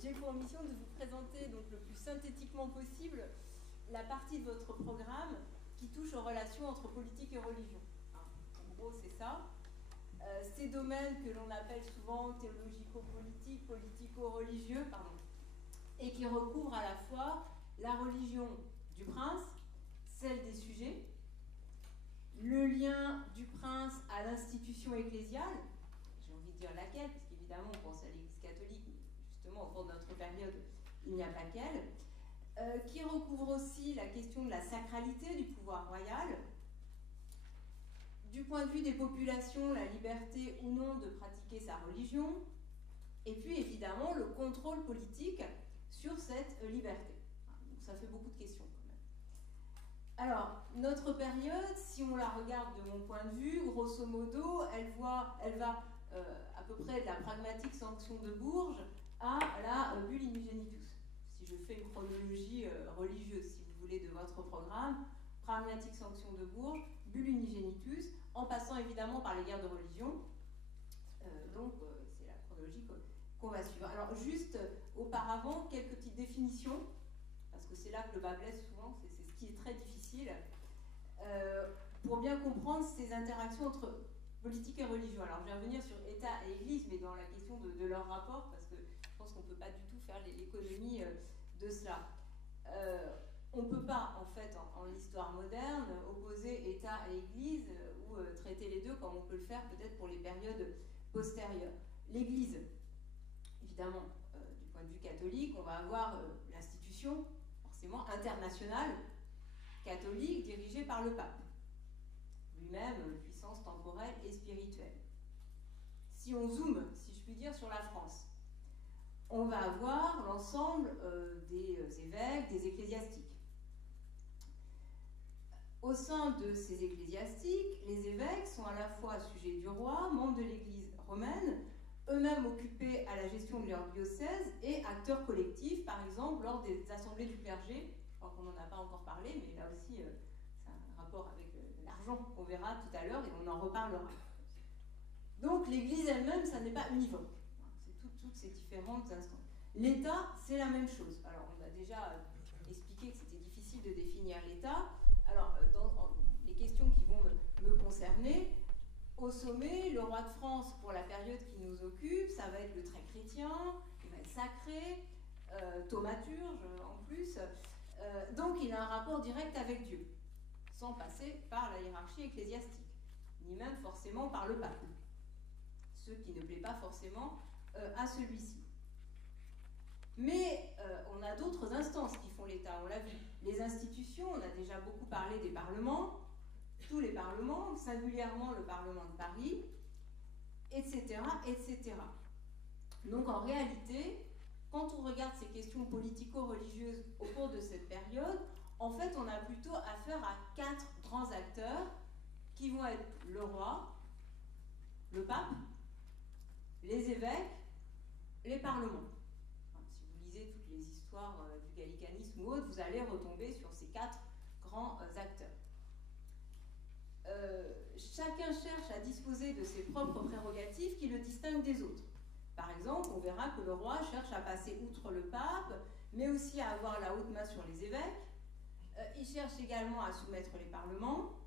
j'ai pour mission de vous présenter donc, le plus synthétiquement possible la partie de votre programme qui touche aux relations entre politique et religion. En gros, c'est ça. Ces domaines que l'on appelle souvent théologico-politiques, politico-religieux, et qui recouvrent à la fois la religion du prince, celle des sujets, le lien du prince à l'institution ecclésiale, j'ai envie de dire laquelle, parce qu'évidemment on pense à l'Église catholique, mais justement au cours de notre période, il n'y a pas qu'elle, qui recouvre aussi la question de la sacralité du pouvoir royal, du point de vue des populations, la liberté ou non de pratiquer sa religion, et puis évidemment le contrôle politique sur cette liberté. Donc ça fait beaucoup de questions quand même. Alors, notre période, si on la regarde de mon point de vue, grosso modo, elle va à peu près de la pragmatique sanction de Bourges à la bulle Unigenitus. Si je fais une chronologie religieuse, si vous voulez, de votre programme, pragmatique sanction de Bourges, bulle Unigenitus, en passant évidemment par les guerres de religion. Donc, c'est la chronologie qu'on va suivre. Alors, juste auparavant, quelques petites définitions, parce que c'est là que le bas blesse souvent, c'est ce qui est très difficile, pour bien comprendre ces interactions entre politique et religion. Alors, je vais revenir sur État et Église, mais dans la question de leur rapport, parce que je pense qu'on ne peut pas du tout faire l'économie de cela. On ne peut pas, en fait, en histoire moderne, opposer État et Église ou traiter les deux comme on peut le faire peut-être pour les périodes postérieures. L'Église, évidemment, du point de vue catholique, on va avoir l'institution, forcément internationale, catholique, dirigée par le pape. Lui-même, puissance temporelle et spirituelle. Si on zoome, si je puis dire, sur la France, on va avoir l'ensemble des évêques, des ecclésiastiques. Au sein de ces ecclésiastiques, les évêques sont à la fois sujets du roi, membres de l'Église romaine, eux-mêmes occupés à la gestion de leur diocèse et acteurs collectifs, par exemple lors des assemblées du clergé. Je crois qu'on n'en a pas encore parlé, mais là aussi, c'est un rapport avec l'argent qu'on verra tout à l'heure et on en reparlera. Donc l'Église elle-même, ça n'est pas univoque. C'est toutes ces différentes instances. L'État, c'est la même chose. Alors, on a déjà expliqué que c'était difficile de définir l'État. Alors, dans les questions qui vont me concerner, au sommet, le roi de France, pour la période qui nous occupe, ça va être le trait chrétien, il va être sacré, thaumaturge en plus. Donc, il a un rapport direct avec Dieu, sans passer par la hiérarchie ecclésiastique, ni même forcément par le pape, ce qui ne plaît pas forcément à celui-ci. Mais on a d'autres instances qui font l'État, on l'a vu. Les institutions, on a déjà beaucoup parlé des parlements, tous les parlements, singulièrement le Parlement de Paris, etc., etc. Donc en réalité, quand on regarde ces questions politico-religieuses au cours de cette période, en fait on a plutôt affaire à 4 grands acteurs qui vont être le roi, le pape, les évêques, les parlements. Si vous lisez toutes les histoires du gallicanisme ou autres, vous allez retomber sur ces 4 grands acteurs. Chacun cherche à disposer de ses propres prérogatives qui le distinguent des autres. Par exemple, on verra que le roi cherche à passer outre le pape, mais aussi à avoir la haute main sur les évêques. Il cherche également à soumettre les parlements.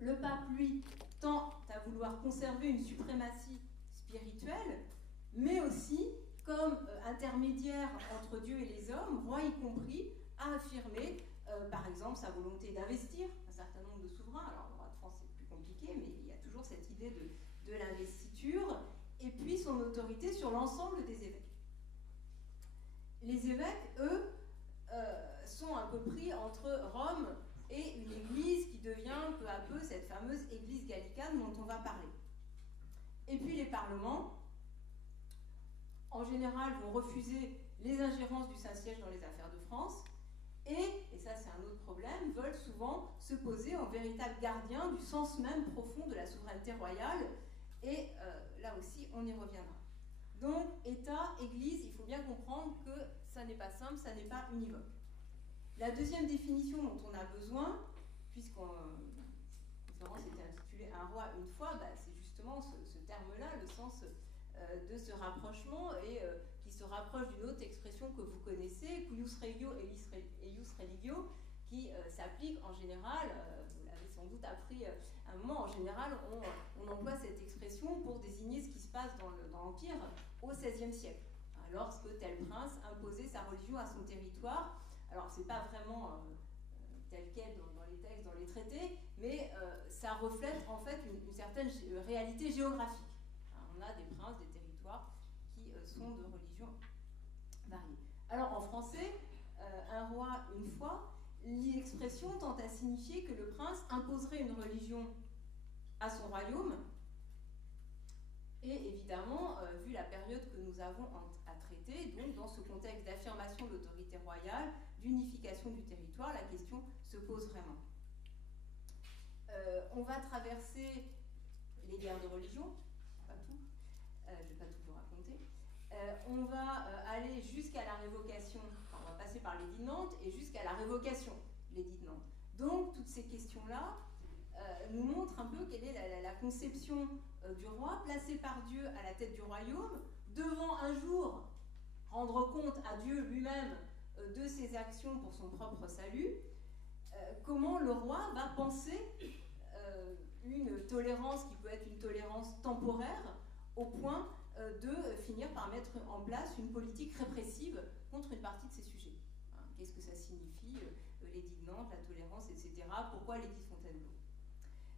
Le pape, lui, tend à vouloir conserver une suprématie spirituelle, mais aussi comme intermédiaire entre Dieu et les hommes, roi y compris, a affirmé, par exemple, sa volonté d'investir un certain nombre de souverains. Alors, le roi de France, c'est plus compliqué, mais il y a toujours cette idée de l'investiture, et puis son autorité sur l'ensemble des évêques. Les évêques, eux, sont un peu pris entre Rome et une église qui devient peu à peu cette fameuse église gallicane dont on va parler. Et puis les parlements, en général, vont refuser les ingérences du Saint-Siège dans les affaires de France et ça c'est un autre problème, veulent souvent se poser en véritable gardien du sens même profond de la souveraineté royale et là aussi on y reviendra. Donc État, Église, il faut bien comprendre que ça n'est pas simple, ça n'est pas univoque. La deuxième définition dont on a besoin, puisqu'on conférence était intitulée « Un roi une fois », c'est justement ce terme-là, le sens de ce rapprochement et qui se rapproche d'une autre expression que vous connaissez, cuius regio eius religio, qui s'applique en général, vous l'avez sans doute appris à un moment, en général on emploie cette expression pour désigner ce qui se passe dans l'Empire au XVIe siècle, hein, lorsque tel prince imposait sa religion à son territoire. Alors c'est pas vraiment tel quel dans les textes, dans les traités, mais ça reflète en fait une certaine réalité géographique. Hein, on a des princes, des territoires qui sont de religions variées. Alors en français, un roi une fois, l'expression tend à signifier que le prince imposerait une religion à son royaume. Et évidemment, vu la période que nous avons à traiter, donc dans ce contexte d'affirmation de l'autorité royale, d'unification du territoire, la question se pose vraiment. On va traverser les guerres de religion, pas tout, je ne vais pas tout vous raconter. On va aller jusqu'à la révocation, enfin, on va passer par l'édit de Nantes et jusqu'à la révocation de l'édit de Nantes. Donc toutes ces questions-là nous montrent un peu quelle est la conception du roi, placé par Dieu à la tête du royaume, devant un jour rendre compte à Dieu lui-même de ses actions pour son propre salut. Comment le roi va penser une tolérance qui peut être une tolérance temporaire au point de finir par mettre en place une politique répressive contre une partie de ses sujets. Hein, qu'est-ce que ça signifie, l'édit de Nantes, la tolérance, etc. Pourquoi l'édit de Fontainebleau?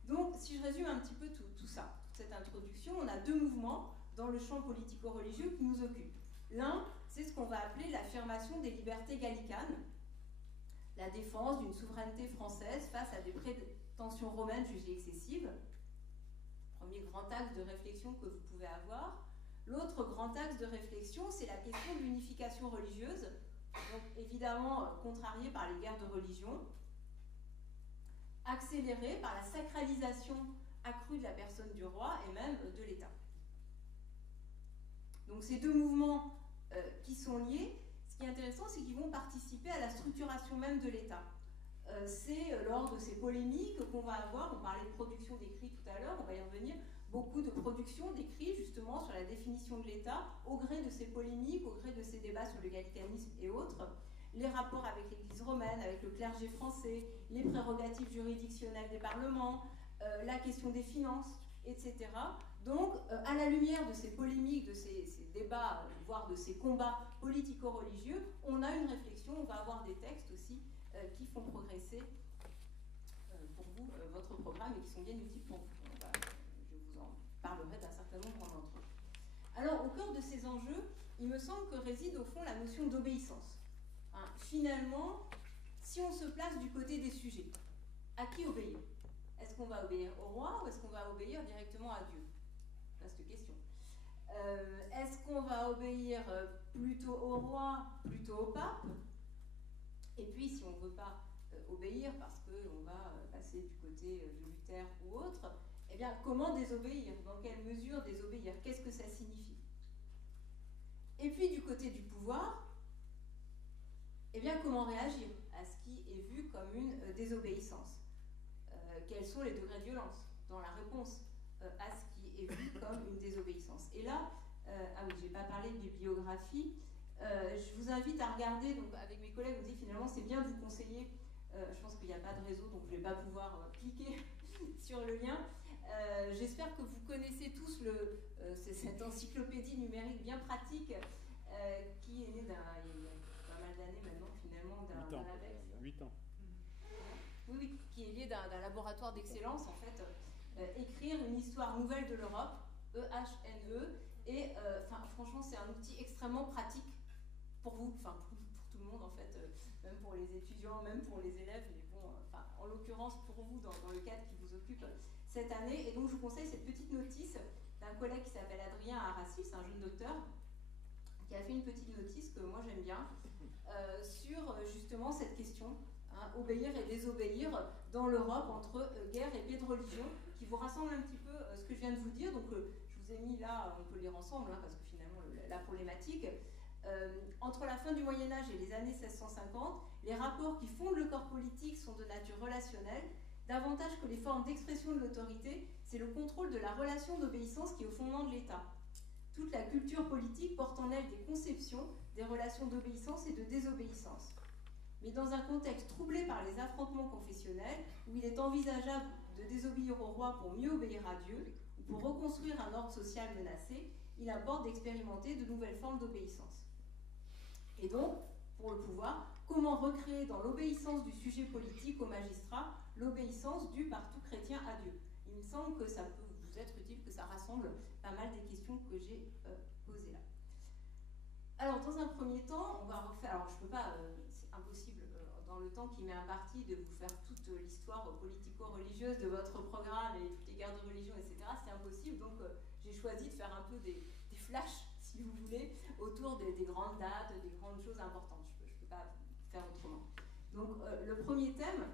Donc, si je résume un petit peu tout ça, cette introduction, on a deux mouvements dans le champ politico-religieux qui nous occupent. L'un, c'est ce qu'on va appeler l'affirmation des libertés gallicanes, la défense d'une souveraineté française face à des prétentions romaines jugées excessives. Premier grand axe de réflexion que vous pouvez avoir. L'autre grand axe de réflexion, c'est la question de l'unification religieuse, donc évidemment contrariée par les guerres de religion, accélérée par la sacralisation accrue de la personne du roi et même de l'État. Donc ces deux mouvements qui sont liés, ce qui est intéressant, c'est qu'ils vont participer à la structuration même de l'État. C'est lors de ces polémiques qu'on va avoir, on parlait de production d'écrits tout à l'heure, on va y revenir, beaucoup de production d'écrits justement sur la définition de l'État, au gré de ces polémiques, au gré de ces débats sur le gallicanisme et autres, les rapports avec l'Église romaine, avec le clergé français, les prérogatives juridictionnelles des parlements, la question des finances, etc. Donc, à la lumière de ces polémiques, de ces débats, voire de ces combats politico-religieux, on a une réflexion, on va avoir des textes aussi qui font progresser pour vous votre programme et qui sont bien utiles pour vous. Je vous en parlerai d'un certain nombre d'entre eux. Alors, au cœur de ces enjeux, il me semble que réside au fond la notion d'obéissance. Hein, finalement, si on se place du côté des sujets, à qui obéir? Est-ce qu'on va obéir au roi ou est-ce qu'on va obéir directement à Dieu? Vaste question. Est-ce qu'on va obéir plutôt au roi, plutôt au pape? Et puis, si on ne veut pas obéir parce qu'on va passer du côté de Luther ou autre, eh bien, comment désobéir? Dans quelle mesure désobéir? Qu'est-ce que ça signifie? Et puis, du côté du pouvoir, eh bien, comment réagir à ce qui est vu comme une désobéissance? Quels sont les degrés de violence dans la réponse à ce qui est vu comme une désobéissance? Et là, ah oui, je n'ai pas parlé de bibliographie. Je vous invite à regarder, donc avec mes collègues, on dit finalement c'est bien de vous conseiller. Je pense qu'il n'y a pas de réseau, donc je ne vais pas pouvoir cliquer sur le lien. J'espère que vous connaissez tous cette encyclopédie numérique bien pratique qui est née il y a pas mal d'années maintenant, finalement, d'un label. 8 ans. Oui, qui est lié d'un laboratoire d'excellence, en fait, écrire une histoire nouvelle de l'Europe, EHNE, et franchement, c'est un outil extrêmement pratique pour vous, pour tout le monde, en fait, même pour les étudiants, même pour les élèves, mais bon, en l'occurrence pour vous, dans le cadre qui vous occupe cette année. Et donc, je vous conseille cette petite notice d'un collègue qui s'appelle Adrien Arassi, c'est un jeune docteur, qui a fait une petite notice que moi j'aime bien, sur justement cette question, hein, obéir et désobéir dans l'Europe entre guerre et paix de religion, qui vous rassemble un petit peu ce que je viens de vous dire. Donc je vous ai mis là, on peut lire ensemble, hein, parce que finalement la problématique, entre la fin du Moyen-Âge et les années 1650, les rapports qui fondent le corps politique sont de nature relationnelle, davantage que les formes d'expression de l'autorité, c'est le contrôle de la relation d'obéissance qui est au fondement de l'État. toute la culture politique porte en elle des conceptions des relations d'obéissance et de désobéissance. Mais dans un contexte troublé par les affrontements confessionnels, où il est envisageable de désobéir au roi pour mieux obéir à Dieu, ou pour reconstruire un ordre social menacé, il importe d'expérimenter de nouvelles formes d'obéissance. Et donc, pour le pouvoir, comment recréer dans l'obéissance du sujet politique au magistrat l'obéissance due par tout chrétien à Dieu? Il me semble que ça peut vous être utile, que ça rassemble pas mal des questions que j'ai posées là. Alors, dans un premier temps, on va refaire, alors je ne peux pas, c'est impossible dans le temps qui m'est imparti de vous faire toute l'histoire politico-religieuse de votre programme et toutes les guerres de religion, etc. C'est impossible, donc j'ai choisi de faire un peu des flashs, si vous voulez, autour des grandes dates, des grandes choses importantes. Je ne peux pas faire autrement. Donc, le premier thème,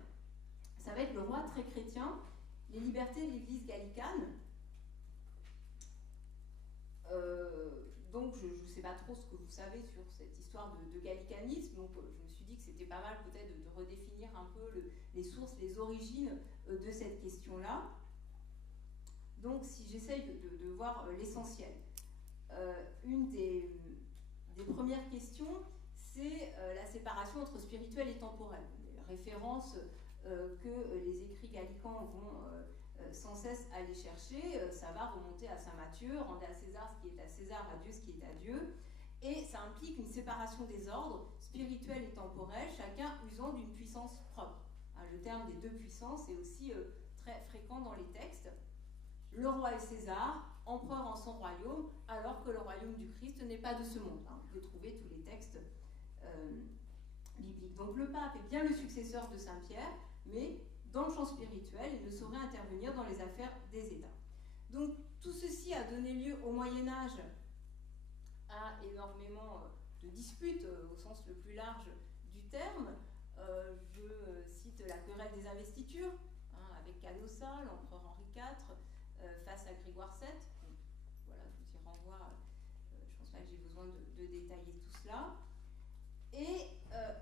ça va être le roi très chrétien, les libertés de l'Église gallicane. Donc, je ne sais pas trop ce que vous savez sur cette histoire de gallicanisme, donc je me suis dit que c'était pas mal peut-être de redéfinir un peu les sources, les origines de cette question-là. Donc, si j'essaye de voir l'essentiel, une des premières questions, c'est la séparation entre spirituel et temporel. Les références que les écrits gallicans vont sans cesse aller chercher, ça va remonter à saint Matthieu, rendez à César ce qui est à César, à Dieu ce qui est à Dieu, et ça implique une séparation des ordres, spirituel et temporel, chacun usant d'une puissance propre. Le terme des deux puissances est aussi très fréquent dans les textes. Le roi est César, empereur en son royaume, alors que le royaume du Christ n'est pas de ce monde. Vous pouvez trouver tous les textes bibliques. Donc le pape est bien le successeur de Saint Pierre, mais dans le champ spirituel, il ne saurait intervenir dans les affaires des États. Donc tout ceci a donné lieu au Moyen-Âge à énormément de disputes au sens le plus large du terme. Je cite la querelle des investitures, avec Canossa, l'empereur Henri IV, face à Grégoire VII. Donc, voilà, je vous y renvoie, je ne pense pas que j'ai besoin de détailler tout cela. Et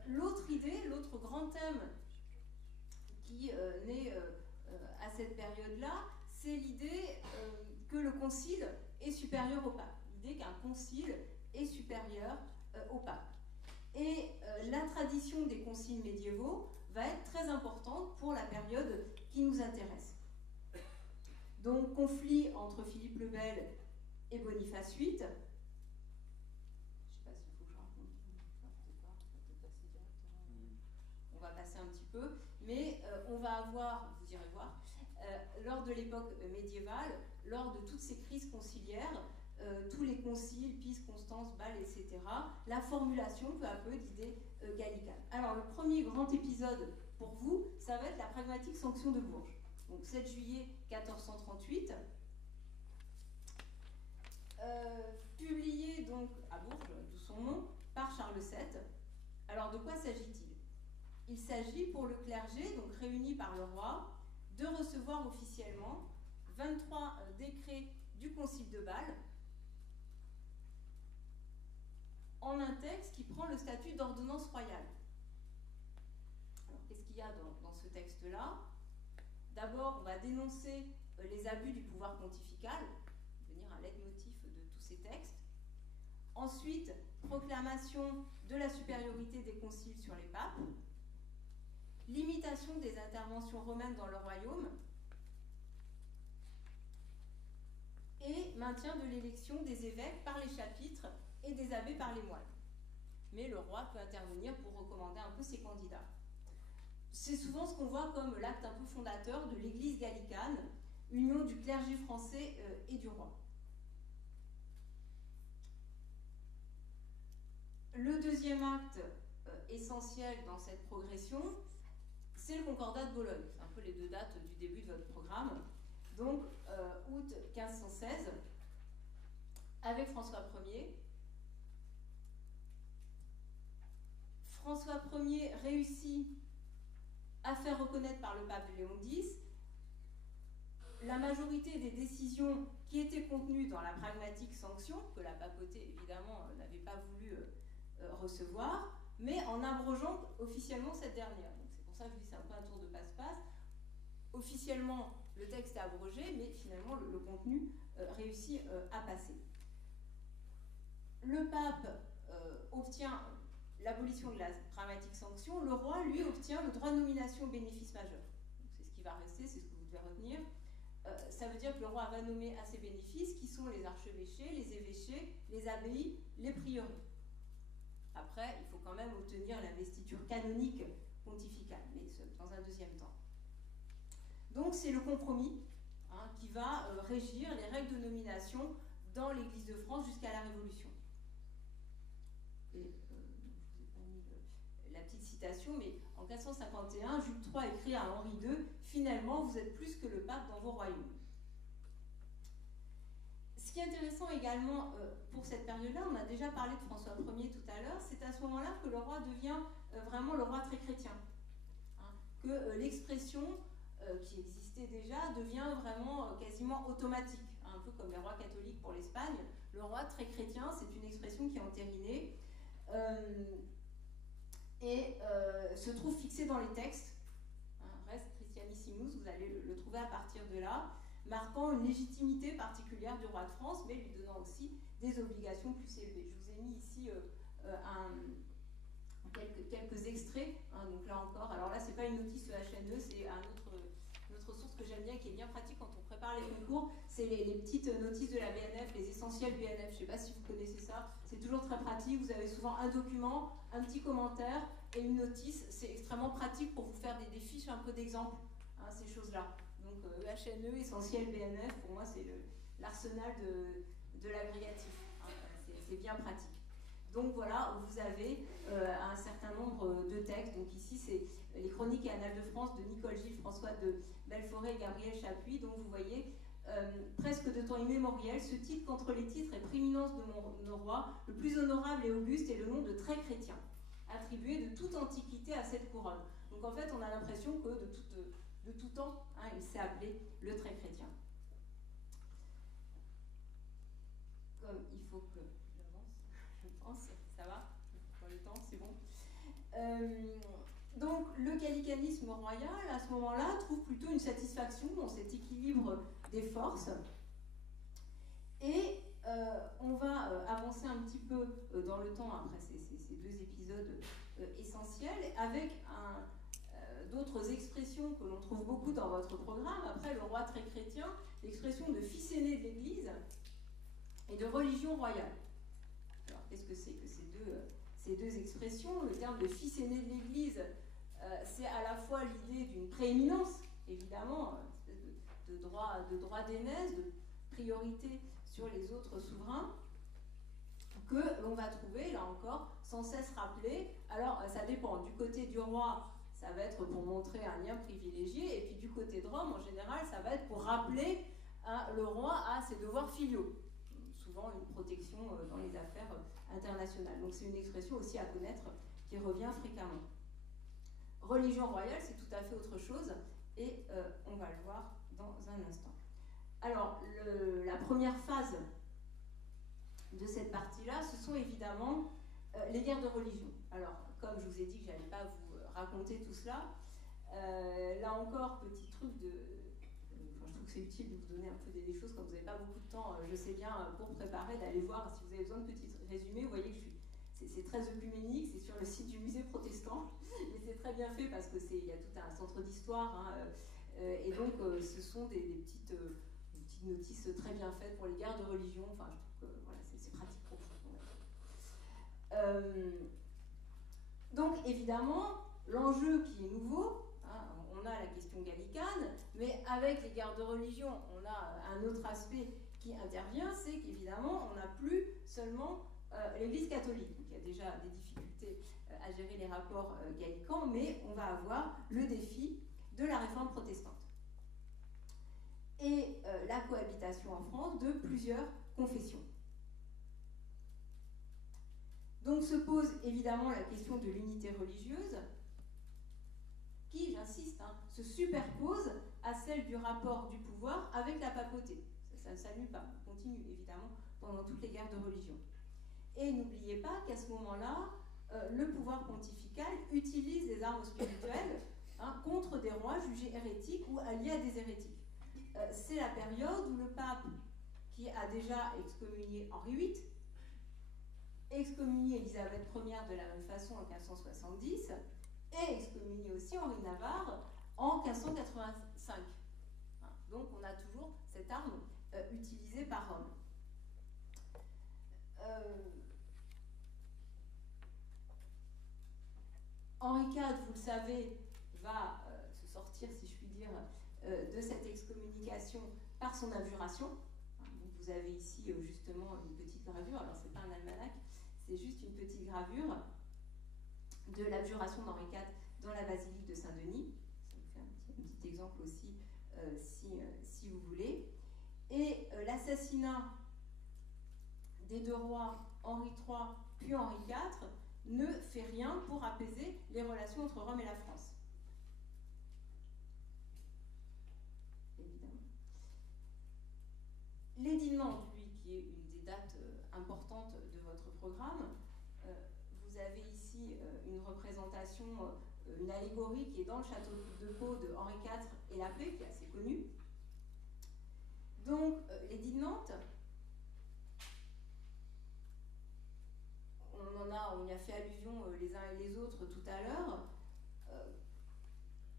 l'autre idée, l'autre grand thème qui naît à cette période-là, c'est l'idée que le concile est supérieur au pape. L'idée qu'un concile est supérieur au pape. Et la tradition des conciles médiévaux va être très importante pour la période qui nous intéresse. Donc, conflit entre Philippe le Bel et Boniface VIII. Je ne sais pas s'il faut que je raconte. Peut-être passer directement. On va passer un petit peu. Mais on va avoir, vous irez voir, lors de l'époque médiévale, lors de toutes ces crises conciliaires, tous les conciles, Pise, Constance, Bâle, etc., la formulation peu à peu d'idées gallicanes. Alors, le premier grand épisode pour vous, ça va être la pragmatique sanction de Bourges. Donc, 7 juillet 1438, publié donc à Bourges, d'où son nom, par Charles VII. Alors, de quoi s'agit-il? Il s'agit pour le clergé, donc réuni par le roi, de recevoir officiellement 23 décrets du Concile de Bâle, en un texte qui prend le statut d'ordonnance royale. Alors, qu'est-ce qu'il y a dans ce texte-là? D'abord, on va dénoncer les abus du pouvoir pontifical, devenir un leitmotiv de tous ces textes. Ensuite, proclamation de la supériorité des conciles sur les papes, limitation des interventions romaines dans le royaume, et maintien de l'élection des évêques par les chapitres et des abbés par les moines. Mais le roi peut intervenir pour recommander un peu ses candidats. C'est souvent ce qu'on voit comme l'acte un peu fondateur de l'Église gallicane, union du clergé français et du roi. Le deuxième acte essentiel dans cette progression, c'est le Concordat de Bologne. C'est un peu les deux dates du début de votre programme. Donc, août 1516, avec François Ier. François Ier réussit à faire reconnaître par le pape Léon X la majorité des décisions qui étaient contenues dans la pragmatique sanction, que la papauté évidemment n'avait pas voulu recevoir, mais en abrogeant officiellement cette dernière. Donc c'est pour ça que je dis que c'est un peu un tour de passe-passe. Officiellement, le texte est abrogé, mais finalement le contenu réussit à passer. le pape obtient l'abolition de la dramatique sanction, le roi, lui, obtient le droit de nomination au bénéfice majeur. C'est ce qui va rester, c'est ce que vous devez retenir. Ça veut dire que le roi va nommer à ses bénéfices, qui sont les archevêchés, les évêchés, les abbayes, les prieurés. Après, il faut quand même obtenir l'investiture canonique pontificale, mais dans un deuxième temps. Donc c'est le compromis qui va régir les règles de nomination dans l'Église de France jusqu'à la Révolution. Et, je vous ai pas mis la petite citation, mais en 1451, Jules III écrit à Henri II « Finalement, vous êtes plus que le pape dans vos royaumes ». Ce qui est intéressant également pour cette période-là, on a déjà parlé de François Ier tout à l'heure, c'est à ce moment-là que le roi devient vraiment le roi très chrétien. Que l'expression qui existait déjà devient vraiment quasiment automatique, un peu comme les rois catholiques pour l'Espagne. Le roi très chrétien, c'est une expression qui est entérinée et se trouve fixée dans les textes. Res Christianissimus, vous allez le trouver à partir de là, marquant une légitimité particulière du roi de France, mais lui donnant aussi des obligations plus élevées. Je vous ai mis ici quelques extraits, donc là encore, alors là c'est pas une notice HNE, c'est une autre source que j'aime bien, qui est bien pratique quand on prépare les concours, c'est les petites notices de la BNF, les essentiels BNF, je sais pas si vous connaissez ça, c'est toujours très pratique, vous avez souvent un document, un petit commentaire et une notice, c'est extrêmement pratique pour vous faire des fiches un peu d'exemple, ces choses-là. Donc HNE, essentiel BNF, pour moi c'est l'arsenal de l'agrégatif, c'est bien pratique. Donc voilà, vous avez un certain nombre de textes. Donc ici, c'est les Chroniques et Annales de France de Nicole Gilles, François de Belforêt et Gabriel Chapuis. Donc vous voyez, presque de temps immémoriel, ce titre qu'entre les titres et prééminence de nos rois, le plus honorable et auguste est le nom de très chrétien, attribué de toute antiquité à cette couronne. Donc en fait, on a l'impression que de tout temps, il s'est appelé le très chrétien. Comme il faut que je pense, ça va, dans le temps, c'est bon. Donc le gallicanisme royal, à ce moment-là, trouve plutôt une satisfaction dans cet équilibre des forces. Et on va avancer un petit peu dans le temps après ces deux épisodes essentiels, avec d'autres expressions que l'on trouve beaucoup dans votre programme. Après le roi très chrétien, l'expression de fils aîné de l'Église et de religion royale. Alors, qu'est-ce que c'est que ces deux expressions? Le terme de fils aîné de l'Église, c'est à la fois l'idée d'une prééminence, évidemment, de droit d'aînesse, de priorité sur les autres souverains, que l'on va trouver, là encore, sans cesse rappelé. Alors, ça dépend. Du côté du roi, ça va être pour montrer un lien privilégié, et puis du côté de Rome, en général, ça va être pour rappeler le roi à ses devoirs filiaux. Souvent une protection dans les affaires internationales. Donc c'est une expression aussi à connaître qui revient fréquemment. Religion royale, c'est tout à fait autre chose, et on va le voir dans un instant. Alors, la première phase de cette partie-là, ce sont évidemment les guerres de religion. Alors, comme je vous ai dit que je n'allais pas vous raconter tout cela, là encore, petit truc de... je trouve que c'est utile de vous donner un peu des choses quand vous n'avez pas beaucoup de temps, je sais bien, pour préparer, d'aller voir, si vous avez besoin de petits résumés, vous voyez que c'est très œcuménique, c'est sur le site du musée protestant, mais c'est très bien fait parce qu'il y a tout un centre d'histoire, et donc ce sont des petites notices très bien faites pour les guerres de religion, enfin je trouve que voilà, c'est pratique pour vous. Donc évidemment, l'enjeu qui est nouveau, on a la question gallicane, mais avec les guerres de religion, on a un autre aspect qui intervient, c'est qu'évidemment, on n'a plus seulement l'Église catholique, qui a déjà des difficultés à gérer les rapports gallicans, mais on va avoir le défi de la réforme protestante. Et la cohabitation en France de plusieurs confessions. Donc se pose évidemment la question de l'unité religieuse, qui, j'insiste, se superpose à celle du rapport du pouvoir avec la papauté. Ça ne s'annule pas, on continue évidemment pendant toutes les guerres de religion. Et n'oubliez pas qu'à ce moment-là, le pouvoir pontifical utilise des armes spirituelles contre des rois jugés hérétiques ou alliés à des hérétiques. C'est la période où le pape, qui a déjà excommunié Henri VIII, excommunie Élisabeth Ier de la même façon en 1570 et excommunie aussi Henri de Navarre en 1585. Donc on a toujours cette arme utilisée par Rome. Henri IV, vous le savez, va se sortir, si je puis dire, de cette excommunication par son abjuration. Donc vous avez ici justement une petite gravure, alors c'est pas un almanach, c'est juste une petite gravure de l'abjuration d'Henri IV dans la basilique de Saint-Denis. Ça vous fait un petit exemple aussi, si vous voulez. Et l'assassinat des deux rois, Henri III puis Henri IV, ne fait rien pour apaiser les relations entre Rome et la France. Évidemment. L'édit de Nantes, lui, qui est une des dates importantes de votre programme, vous avez ici une représentation, une allégorie qui est dans le château de Pau de Henri IV et la paix, qui est assez connue. Donc, l'édit de Nantes, on y a fait allusion les uns et les autres tout à l'heure.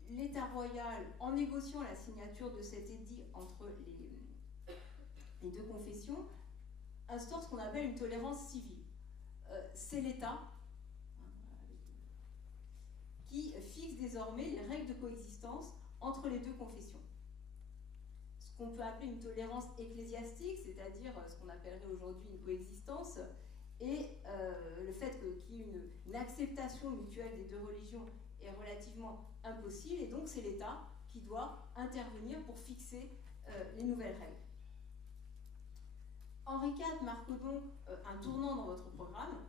L'État royal, en négociant la signature de cet édit entre les deux confessions, instaure ce qu'on appelle une tolérance civile. C'est l'État qui fixe désormais les règles de coexistence entre les deux confessions. Ce qu'on peut appeler une tolérance ecclésiastique, c'est-à-dire ce qu'on appellerait aujourd'hui une coexistence, et le fait qu'il y ait une acceptation mutuelle des deux religions est relativement impossible, et donc c'est l'État qui doit intervenir pour fixer les nouvelles règles. Henri IV marque donc un tournant dans votre programme.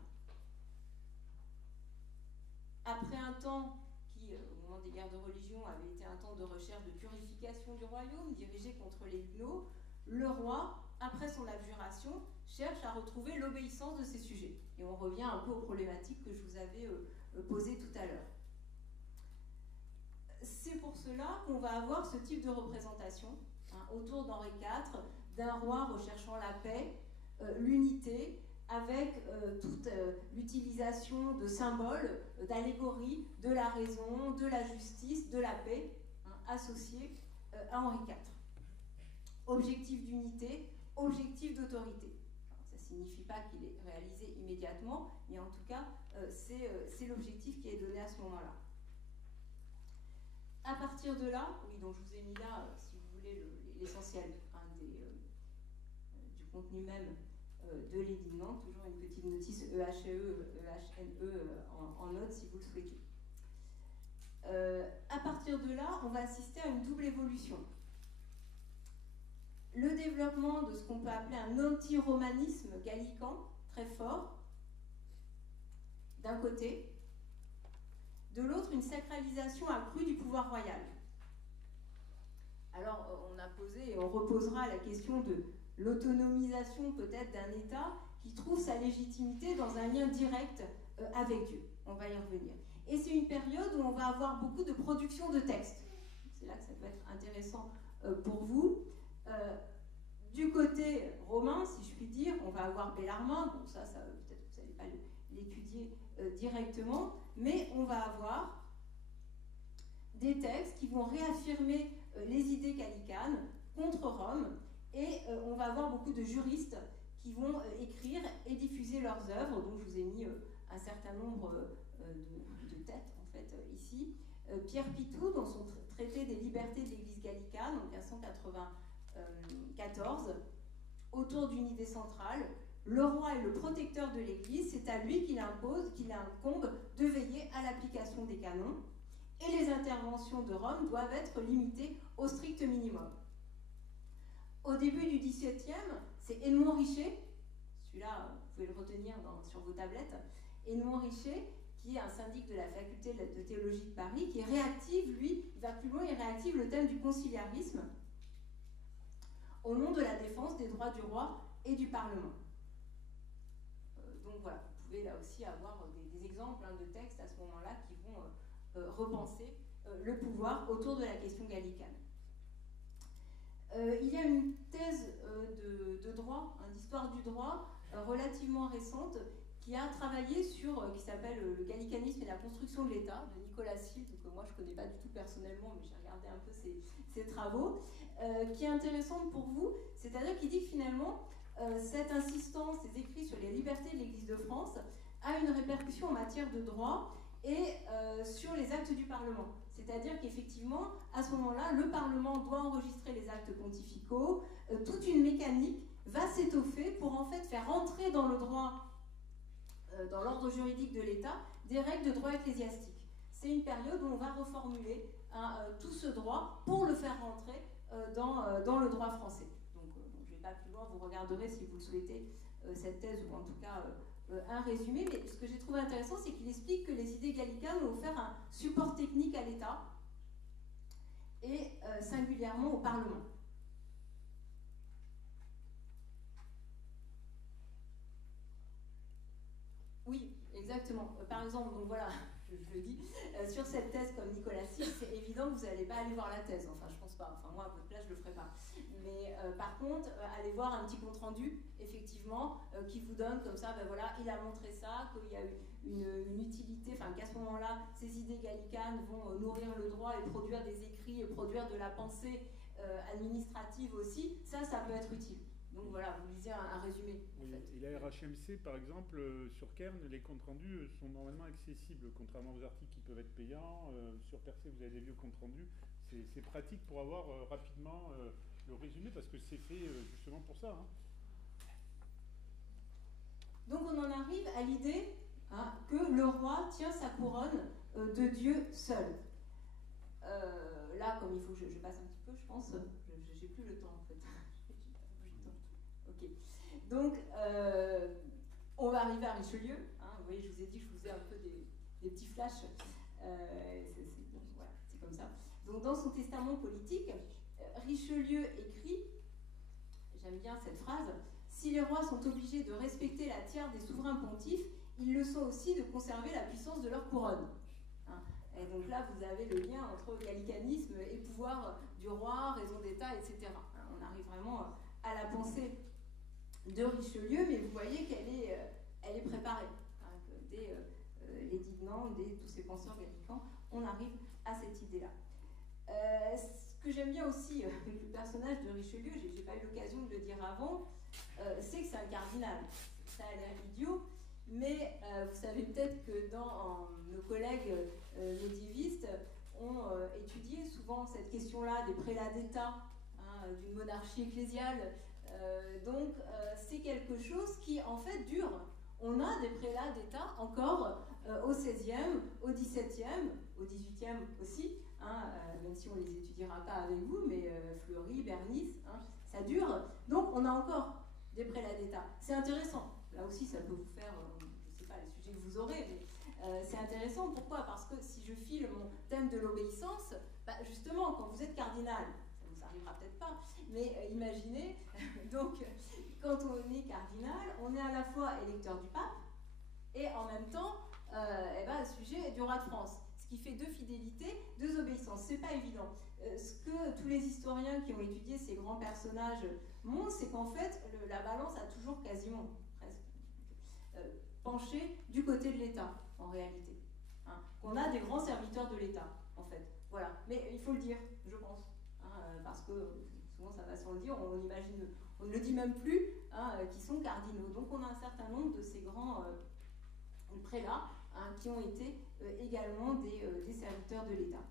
Après un temps qui, au moment des guerres de religion, avait été un temps de recherche de purification du royaume, dirigé contre les Huguenots, le roi, après son abjuration, cherche à retrouver l'obéissance de ses sujets. Et on revient un peu aux problématiques que je vous avais posées tout à l'heure. C'est pour cela qu'on va avoir ce type de représentation autour d'Henri IV, d'un roi recherchant la paix, l'unité, avec toute l'utilisation de symboles, d'allégories, de la raison, de la justice, de la paix, associés à Henri IV. Objectif d'unité, objectif d'autorité. Ça ne signifie pas qu'il est réalisé immédiatement, mais en tout cas, c'est l'objectif qui est donné à ce moment-là. À partir de là, oui, donc je vous ai mis là, si vous voulez, l'essentiel du contenu même de l'édit de Nantes, toujours une petite notice EHNE en note si vous le souhaitez. À partir de là, on va assister à une double évolution. Le développement de ce qu'on peut appeler un anti-romanisme gallican très fort, d'un côté, de l'autre, une sacralisation accrue du pouvoir royal. Alors, on a posé et on reposera la question de l'autonomisation peut-être d'un État qui trouve sa légitimité dans un lien direct avec Dieu. On va y revenir. Et c'est une période où on va avoir beaucoup de production de textes. C'est là que ça peut être intéressant pour vous. Du côté romain, si je puis dire, on va avoir Bellarmine. Bon, ça peut-être que vous n'allez pas l'étudier directement, mais on va avoir des textes qui vont réaffirmer les idées gallicanes contre Rome, et on va avoir beaucoup de juristes qui vont écrire et diffuser leurs œuvres. Donc je vous ai mis un certain nombre de têtes en fait ici. Pierre Pitou, dans son traité des libertés de l'Église gallicane en 1594, autour d'une idée centrale: le roi est le protecteur de l'Église, c'est à lui qu'il incombe de veiller à l'application des canons, et les interventions de Rome doivent être limitées au strict minimum. Au début du XVIIe, c'est Edmond Richer, celui-là vous pouvez le retenir sur vos tablettes, Edmond Richer, qui est un syndic de la faculté de théologie de Paris, qui réactive, lui, il va plus loin, il réactive le thème du conciliarisme au nom de la défense des droits du roi et du Parlement. Donc voilà, vous pouvez là aussi avoir des exemples de textes à ce moment-là qui vont repenser le pouvoir autour de la question gallicane. Il y a une thèse de droit, d'histoire du droit, relativement récente, qui a travaillé sur, qui s'appelle Le gallicanisme et la construction de l'État, de Nicolas Sill, que moi je ne connais pas du tout personnellement, mais j'ai regardé un peu ses travaux, qui est intéressante pour vous, c'est-à-dire qu'il dit que finalement, cette insistance, ces écrits sur les libertés de l'Église de France, a une répercussion en matière de droit et sur les actes du Parlement. C'est-à-dire qu'effectivement, à ce moment-là, le Parlement doit enregistrer les actes pontificaux, toute une mécanique va s'étoffer pour en fait faire entrer dans le droit, dans l'ordre juridique de l'État, des règles de droit ecclésiastique. C'est une période où on va reformuler tout ce droit pour le faire rentrer dans le droit français. Donc je ne vais pas plus loin, vous regarderez si vous le souhaitez cette thèse, ou en tout cas un résumé, mais ce que j'ai trouvé intéressant, c'est qu'il explique que les idées gallicanes ont offert un support technique à l'État et singulièrement au Parlement. Oui, exactement. Par exemple, donc voilà, je le dis, sur cette thèse comme Nicolas Sill, c'est évident que vous n'allez pas aller voir la thèse. Enfin, je pense pas. Enfin, moi, à votre place, je le ferai pas. Mais par contre, allez voir un petit compte-rendu, effectivement, qui vous donne comme ça, ben voilà, il a montré ça, qu'il y a eu une utilité, enfin qu'à ce moment-là, ces idées gallicanes vont nourrir le droit et produire des écrits, et produire de la pensée administrative aussi. Ça peut être utile. Donc voilà, vous lisez un résumé. En fait. Et la RHMC, par exemple, sur Kern, les comptes rendus sont normalement accessibles, contrairement aux articles qui peuvent être payants. Sur Percé, vous avez des vieux comptes rendus. C'est pratique pour avoir rapidement le résumé, parce que c'est fait justement pour ça. Hein. Donc on en arrive à l'idée que le roi tient sa couronne de Dieu seul. Là, comme il faut que je passe un petit peu, je pense, j'ai plus le temps en fait. Ok. Donc, on va arriver à Richelieu. Vous voyez, je vous ai dit que je faisais un peu des petits flashs. Voilà, c'est comme ça. Donc, dans son testament politique, Richelieu écrit, j'aime bien cette phrase, « Si les rois sont obligés de respecter la tiare des souverains pontifes, ils le sont aussi de conserver la puissance de leur couronne. » Et donc là, vous avez le lien entre gallicanisme et pouvoir du roi, raison d'État, etc. On arrive vraiment à la pensée de Richelieu, mais vous voyez qu'elle est préparée. Dès les Dinan, dès tous ces penseurs gallicans, on arrive à cette idée-là. Ce que j'aime bien aussi avec le personnage de Richelieu, j'ai pas eu l'occasion de le dire avant, c'est que c'est un cardinal. Ça a l'air idiot, mais vous savez peut-être que nos collègues médiévistes ont étudié souvent cette question-là des prélats d'État, d'une monarchie ecclésiale. Donc c'est quelque chose qui en fait dure. On a des prélats d'État encore au XVIe, au XVIIe, au XVIIIe aussi, même si on ne les étudiera pas avec vous, mais Fleury, Bernis, ça dure. Donc on a encore des prélats d'État. C'est intéressant. Là aussi, ça peut vous faire, je ne sais pas les sujets que vous aurez, mais c'est intéressant. Pourquoi? Parce que si je file mon thème de l'obéissance, justement, quand vous êtes cardinal, ça ne vous arrivera peut-être pas, mais imaginez, donc, quand on est cardinal, on est à la fois électeur du pape et en même temps sujet du roi de France. Ce qui fait deux fidélités, deux obéissances. C'est pas évident. Ce que tous les historiens qui ont étudié ces grands personnages montrent, c'est qu'en fait, la balance a toujours quasiment, presque, penché du côté de l'État, en réalité. Qu'on a des grands serviteurs de l'État, en fait. Voilà. Mais il faut le dire, je pense. Parce que souvent ça va sans le dire, on imagine, on ne le dit même plus, qui sont cardinaux. Donc on a un certain nombre de ces grands prélats qui ont été également des serviteurs de l'État.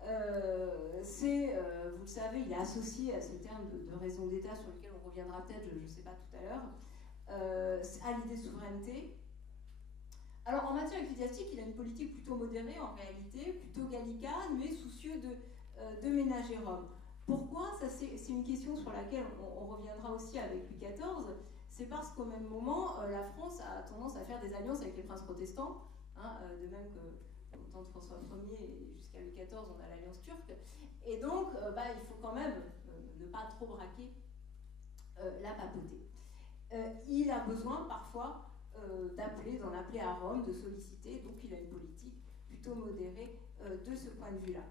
Vous le savez, il est associé à ce terme de raison d'État sur lequel on reviendra peut-être, je ne sais pas tout à l'heure, à l'idée de souveraineté. Alors en matière ecclésiastique, il a une politique plutôt modérée en réalité, plutôt gallicane, mais soucieux de ménager Rome. Pourquoi? Ça, c'est une question sur laquelle on reviendra aussi avec Louis XIV. C'est parce qu'au même moment, la France a tendance à faire des alliances avec les princes protestants, de même qu'au temps de François Ier jusqu'à Louis XIV, on a l'alliance turque. Et donc, il faut quand même ne pas trop braquer la papauté. Il a besoin parfois d'en appeler à Rome, de solliciter, donc il a une politique plutôt modérée de ce point de vue-là.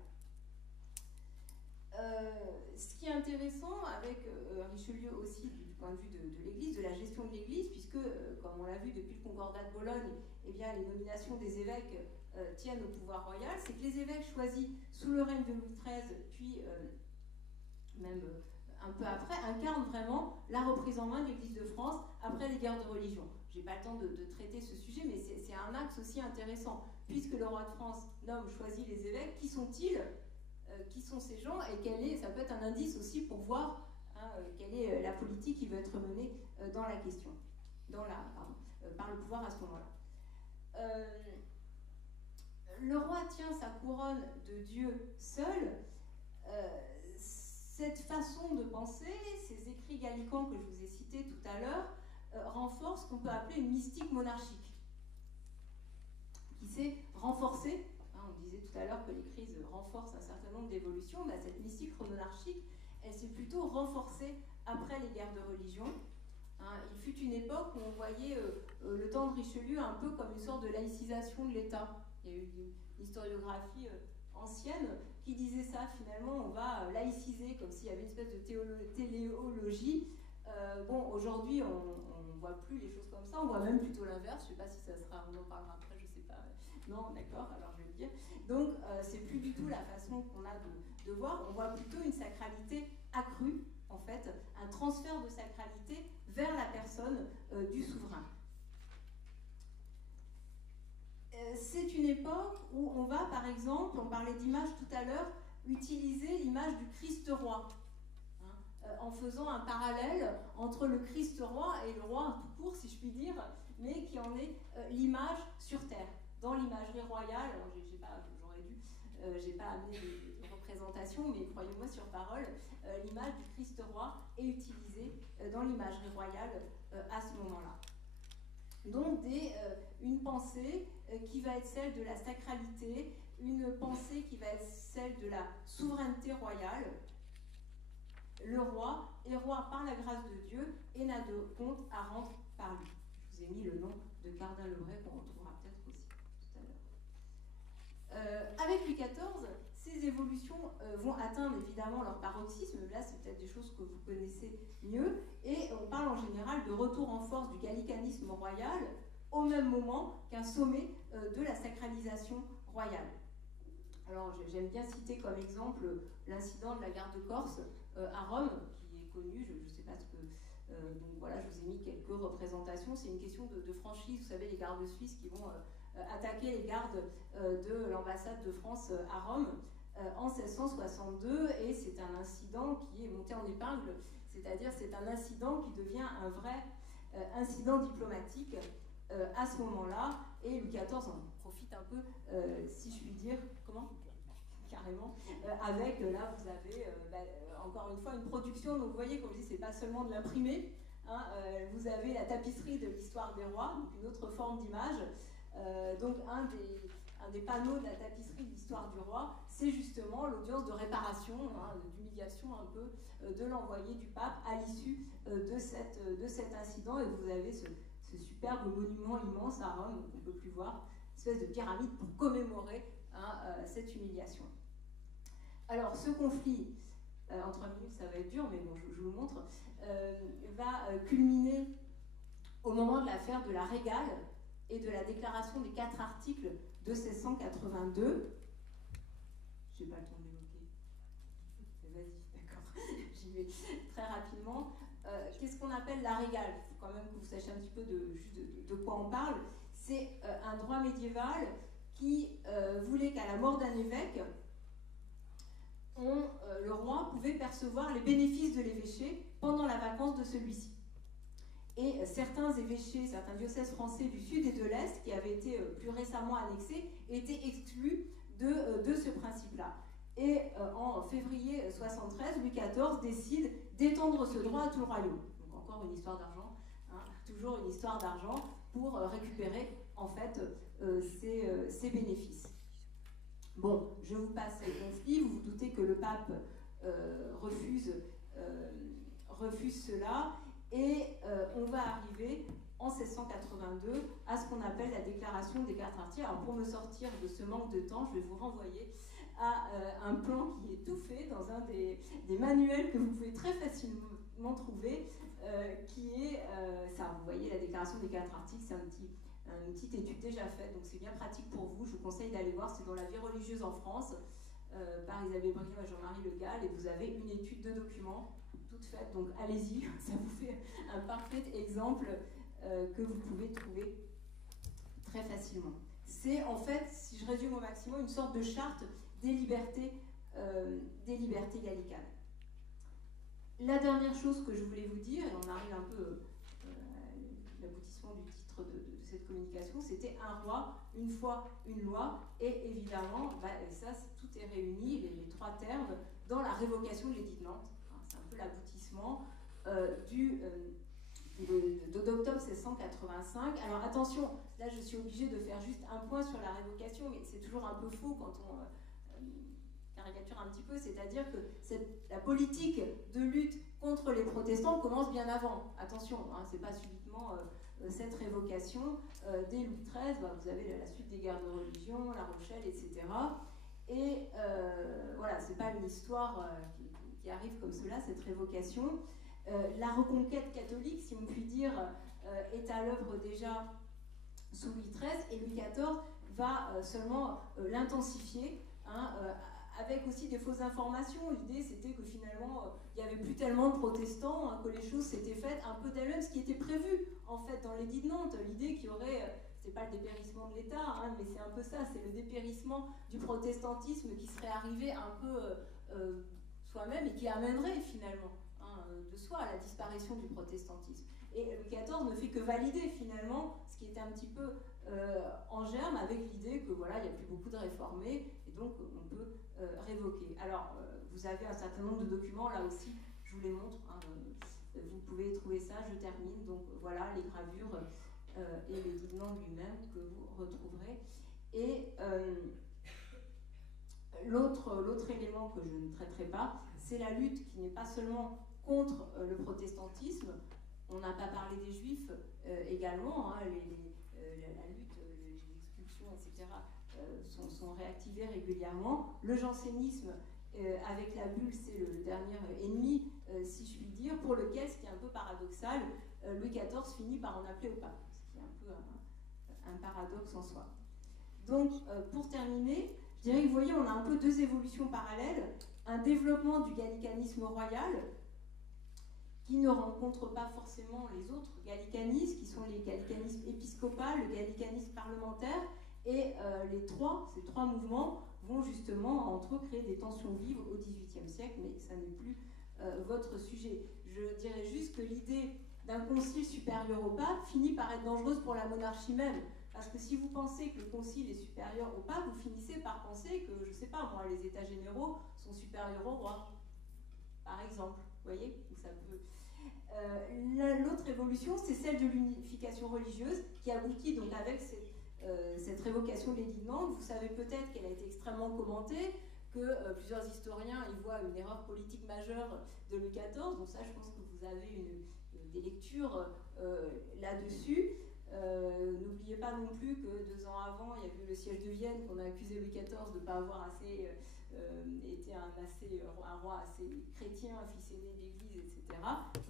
Ce qui est intéressant avec Richelieu aussi du point de vue de l'Église, de la gestion de l'Église, puisque, comme on l'a vu depuis le Concordat de Bologne, eh bien, les nominations des évêques tiennent au pouvoir royal, c'est que les évêques choisis sous le règne de Louis XIII, puis même un peu après, incarnent vraiment la reprise en main de l'Église de France après les guerres de religion. Je n'ai pas le temps de traiter ce sujet, mais c'est un axe aussi intéressant, puisque le roi de France choisit les évêques. Qui sont-ils? Qui sont ces gens? Et ça peut être un indice aussi pour voir quelle est la politique qui veut être menée dans la question, par le pouvoir à ce moment-là. Le roi tient sa couronne de Dieu seul. Cette façon de penser, ces écrits gallicans que je vous ai cités tout à l'heure, renforcent ce qu'on peut appeler une mystique monarchique, qui s'est renforcée. On disait tout à l'heure que les crises renforcent un certain nombre d'évolutions. Cette mystique monarchique, elle s'est plutôt renforcée après les guerres de religion. Il fut une époque où on voyait le temps de Richelieu un peu comme une sorte de laïcisation de l'État. Il y a eu une historiographie ancienne qui disait ça, finalement, on va laïciser, comme s'il y avait une espèce de téléologie. Aujourd'hui, on ne voit plus les choses comme ça, on voit même plutôt l'inverse. Je ne sais pas si ça sera, on en parlera après, je ne sais pas. Non, d'accord, alors je vais le dire. Donc, c'est plus du tout la façon qu'on a de voir, on voit plutôt une sacralité accrue, en fait, un transfert de sacralité vers la personne du souverain. C'est une époque où on va, par exemple, on parlait d'image tout à l'heure, utiliser l'image du Christ roi, en faisant un parallèle entre le Christ roi et le roi tout court, si je puis dire, mais qui en est l'image sur terre. Dans l'imagerie royale, j'ai pas amené de représentation, mais croyez-moi sur parole, l'image du Christ roi est utilisée dans l'imagerie royale à ce moment-là. Donc une pensée qui va être celle de la sacralité, une pensée qui va être celle de la souveraineté royale. Le roi est roi par la grâce de Dieu et n'a de compte à rendre par lui. Je vous ai mis le nom de Cardin Lebray qu'on retrouvera peut-être aussi tout à l'heure. Avec Louis XIV, ces évolutions vont atteindre évidemment leur paroxysme. Là, c'est peut-être des choses que vous connaissez mieux. Et on parle en général de retour en force du gallicanisme royal au même moment qu'un sommet de la sacralisation royale. Alors, j'aime bien citer comme exemple l'incident de la garde de Corse à Rome, qui est connu, je ne sais pas ce que... donc voilà, je vous ai mis quelques représentations. C'est une question de franchise. Vous savez, les gardes suisses qui vont attaquer les gardes de l'ambassade de France à Rome en 1662, et c'est un incident qui est monté en épingle, c'est-à-dire c'est un incident qui devient un vrai incident diplomatique à ce moment-là, et Louis XIV en profite un peu, si je puis dire, comment ? Carrément, avec, là vous avez encore une fois une production, donc vous voyez, comme je dis, c'est pas seulement de l'imprimer, vous avez la tapisserie de l'histoire des rois, donc une autre forme d'image, donc un des panneaux de la tapisserie de l'histoire du roi, c'est justement l'audience de réparation, d'humiliation un peu, de l'envoyé du pape à l'issue de cet incident, et vous avez ce superbe monument immense à Rome, qu'on ne peut plus voir, une espèce de pyramide pour commémorer cette humiliation. Alors, ce conflit, en 3 minutes, ça va être dur, mais bon, je vous le montre, va culminer au moment de l'affaire de la Régale et de la déclaration des 4 articles de 1682. Je n'ai pas le temps de l'évoquer. Vas-y, d'accord, j'y vais très rapidement. Qu'est-ce qu'on appelle la Régale? Il faut quand même que vous sachiez un petit peu de quoi on parle. C'est un droit médiéval qui voulait qu'à la mort d'un évêque, le roi pouvait percevoir les bénéfices de l'évêché pendant la vacance de celui-ci. Et certains évêchés, certains diocèses français du sud et de l'est, qui avaient été plus récemment annexés, étaient exclus de ce principe-là. Et en février 73, Louis XIV décide d'étendre ce droit à tout le royaume. Donc encore une histoire d'argent, toujours une histoire d'argent pour récupérer en fait ces bénéfices. Bon, je vous passe le conflit. Vous vous doutez que le pape refuse cela, et on va arriver en 1682 à ce qu'on appelle la déclaration des 4 articles. Alors pour me sortir de ce manque de temps, je vais vous renvoyer à un plan qui est tout fait dans un des manuels que vous pouvez très facilement trouver, qui est ça. Vous voyez la déclaration déclaration des 4 articles, c'est une petite étude déjà faite, donc c'est bien pratique pour vous. Je vous conseille d'aller voir, c'est dans La vie religieuse en France, par Isabelle Brignot et Jean-Marie Le Gall, et vous avez une étude de documents toute faite, donc allez-y, ça vous fait un parfait exemple que vous pouvez trouver très facilement. C'est en fait, si je résume au maximum, une sorte de charte des libertés gallicanes. La dernière chose que je voulais vous dire, et on arrive un peu à l'aboutissement du titre de cette communication, c'était un roi, une foi, une loi, et évidemment, ça, tout est réuni, les 3 termes, dans la révocation de l'édit de Nantes. C'est un peu l'aboutissement d'octobre 1685. Alors attention, là je suis obligée de faire juste un point sur la révocation, mais c'est toujours un peu faux quand on caricature un petit peu, c'est-à-dire que la politique de lutte contre les protestants commence bien avant. Attention, c'est pas subitement cette révocation. Dès Louis XIII, vous avez la suite des guerres de religion, La Rochelle, etc. Et voilà, c'est pas une histoire qui arrive comme cela, cette révocation. La reconquête catholique, si on peut dire, est à l'œuvre déjà sous Louis XIII, et Louis XIV va seulement l'intensifier, avec aussi des fausses informations. L'idée, c'était que finalement, il n'y avait plus tellement de protestants, que les choses s'étaient faites un peu d'elles-mêmes, ce qui était prévu, en fait, dans l'édit de Nantes. L'idée qu'il y aurait, c'est pas le dépérissement de l'État, mais c'est un peu ça, c'est le dépérissement du protestantisme qui serait arrivé un peu soi-même et qui amènerait finalement de soi à la disparition du protestantisme. Et Louis XIV ne fait que valider finalement ce qui était un petit peu en germe, avec l'idée que voilà, il n'y a plus beaucoup de réformés, et donc on peut révoquer. Alors, vous avez un certain nombre de documents, là aussi, je vous les montre, vous pouvez trouver ça, je termine, donc voilà, les gravures et l'édit de Nantes lui-même que vous retrouverez. Et l'autre élément que je ne traiterai pas, c'est la lutte qui n'est pas seulement contre le protestantisme. On n'a pas parlé des juifs également, la lutte, les expulsions, etc. Sont réactivées régulièrement. Le jansénisme, avec la bulle, c'est le dernier ennemi, si je puis dire, pour lequel, ce qui est un peu paradoxal, Louis XIV finit par en appeler au pape, ce qui est un peu un paradoxe en soi. Donc, pour terminer, je dirais que vous voyez, on a un peu 2 évolutions parallèles. Un développement du gallicanisme royal, qui ne rencontre pas forcément les autres gallicanismes, qui sont les gallicanismes épiscopal, le gallicanisme parlementaire, et ces 3 mouvements vont justement entre eux créer des tensions vives au XVIIIe siècle, mais ça n'est plus votre sujet. Je dirais juste que l'idée d'un concile supérieur au pape finit par être dangereuse pour la monarchie même, parce que si vous pensez que le concile est supérieur au pape, vous finissez par penser que, je ne sais pas moi, les états généraux sont supérieurs au roi, par exemple. Vous voyez, ça peut... L'autre évolution, c'est celle de l'unification religieuse, qui aboutit donc avec cette révocation de l'édit de Nantes. Vous savez peut-être qu'elle a été extrêmement commentée, que plusieurs historiens y voient une erreur politique majeure de Louis XIV. Donc ça, je pense que vous avez des lectures là-dessus. N'oubliez pas non plus que 2 ans avant, il y a eu le siège de Vienne, qu'on a accusé Louis XIV de ne pas avoir été un roi assez chrétien, fils aîné de l'Église, etc.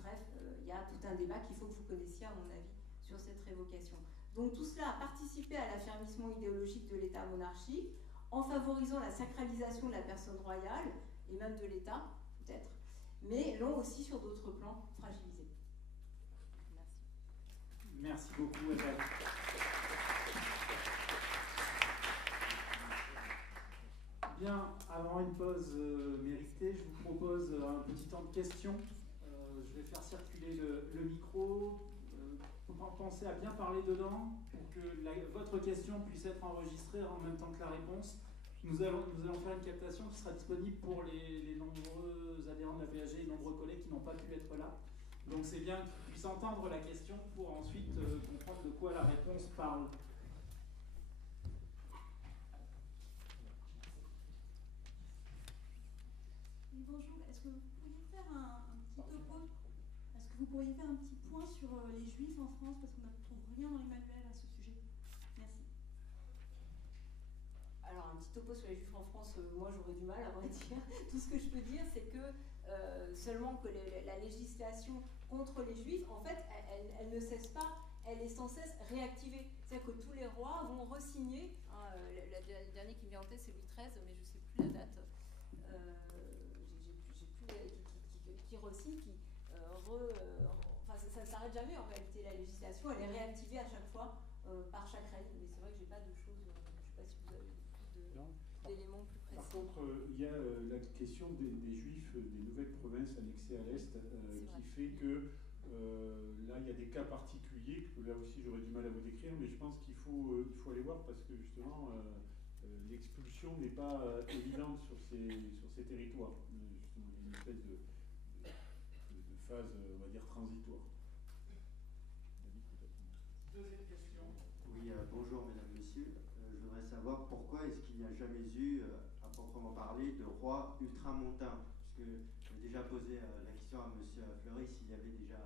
Bref, il y a tout un débat qu'il faut que vous connaissiez, à mon avis, sur cette révocation. Donc tout cela a participé à l'affermissement idéologique de l'État monarchique, en favorisant la sacralisation de la personne royale, et même de l'État, peut-être, mais l'ont aussi sur d'autres plans fragilisé. Merci. Merci beaucoup, Adèle. Bien, avant une pause méritée, je vous propose un petit temps de questions. Je vais faire circuler le micro. Pensez à bien parler dedans pour que votre question puisse être enregistrée en même temps que la réponse. Nous allons faire une captation qui sera disponible pour les nombreux adhérents de la PAG et nombreux collègues qui n'ont pas pu être là. Donc c'est bien qu'ils puissent entendre la question pour ensuite comprendre de quoi la réponse parle. Oui, bonjour. Est-ce que vous pourriez faire un petit topo? Est-ce que vous pourriez faire un petit point sur les Juifs en France, parce qu'on ne trouve rien dans les manuels à ce sujet? Merci. Alors, un petit topo sur les Juifs en France, moi j'aurais du mal à vrai dire. Tout ce que je peux dire, c'est que seulement que la législation contre les Juifs, en fait, elle ne cesse pas elle est sans cesse réactivée. C'est-à-dire que tous les rois vont re-signer, hein, le dernier qui me vient en tête c'est Louis XIII, mais je ne sais plus la date, qui re-signe, enfin ça ne s'arrête jamais en réalité, la législation, elle est réactivée à chaque fois par chaque règne, mais c'est vrai que j'ai pas de choses, je ne sais pas si vous avez d'éléments plus précis. Par contre, il y a la question des Juifs des nouvelles provinces annexées à l'Est qui fait que là, il y a des cas particuliers, que là aussi j'aurais du mal à vous décrire, mais je pense qu'il faut aller voir parce que justement, l'expulsion n'est pas évidente sur ces territoires. Justement, il y a une espèce de phase, on va dire, transitoire. Deuxième question. Oui, bonjour mesdames, messieurs. Je voudrais savoir pourquoi est-ce qu'il n'y a jamais eu, à proprement parler, de roi ultramontain, puisque j'ai déjà posé la question à monsieur Fleury s'il y avait déjà